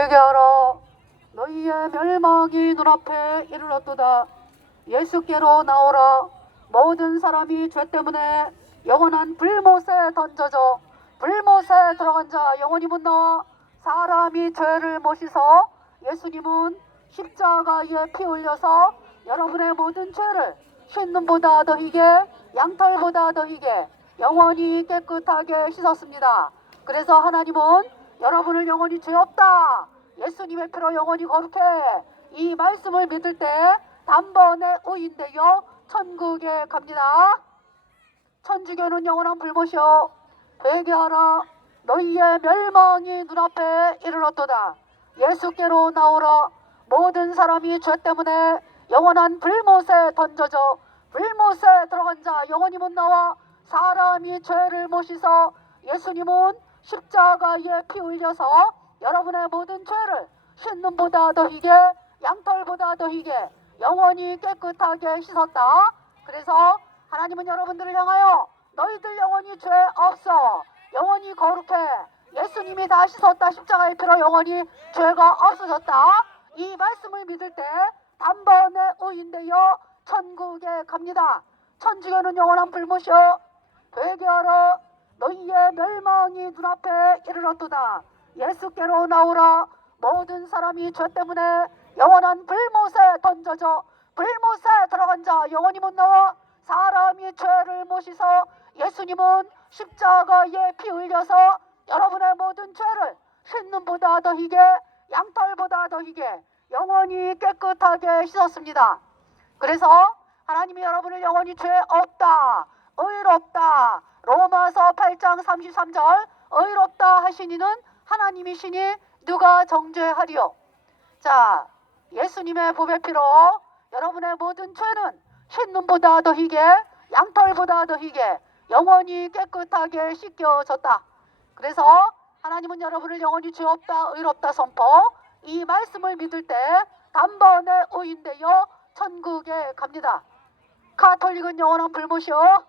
회개하라. 너희의 멸망이 눈앞에 이르렀도다. 예수께로 나오라. 모든 사람이 죄 때문에 영원한 불못에 던져져. 불못에 들어간 자 영원히 못 나와 사람이 죄를 못 씻어 예수님은 십자가에 피 흘려서 여러분의 모든 죄를 씻는보다 더 희게 양털보다 더 희게 영원히 깨끗하게 씻었습니다. 그래서 하나님은 여러분을 영원히 죄 없다. 예수님의 피로 영원히 거룩해. 이 말씀을 믿을 때 단번에 의인되어 천국에 갑니다. 천주교는 영원한 불못이요. 회개하라. 너희의 멸망이 눈앞에 이르렀도다. 예수께로 나오라. 모든 사람이 죄 때문에 영원한 불못에 던져져 불못에 들어간 자 영원히 못 나와 사람이 죄를 못 씻어 예수님은 십자가에 피 흘려서 여러분의 모든 죄를 씻는보다 더 희게 양털보다 더 희게 영원히 깨끗하게 씻었다. 그래서 하나님은 여러분들을 향하여 너희들 영원히 죄 없어 영원히 거룩해 예수님이 다 씻었다 십자가의 피로 영원히 죄가 없어졌다. 이 말씀을 믿을 때 단번에 의인되어 천국에 갑니다. 천주교는 영원한 불못이요 회개하라 너희 의 멸망이 눈앞에 이르렀도다. 예수께로 나오라 모든 사람이 죄 때문에 영원한 불못에 던져져 불못에 들어간 자 영원히 못 나와 사람이 죄를 못 씻어 예수님은 십자가에 피 흘려서 여러분의 모든 죄를 씻는보다 더 희게 양털보다 더 희게 영원히 깨끗하게 씻었습니다. 그래서 하나님이 여러분을 영원히 죄 없다. 로마서 8장 33절 의롭다 하시니는 하나님이시니 누가 정죄하리요. 자, 예수님의 보배 피로 여러분의 모든 죄는 흰눈보다 더 희게 양털보다 더 희게 영원히 깨끗하게 씻겨졌다. 그래서 하나님은 여러분을 영원히 죄 없다, 의롭다 선포 이 말씀을 믿을 때 단번에 의인되어 천국에 갑니다. 카톨릭은 영원한 불못이요.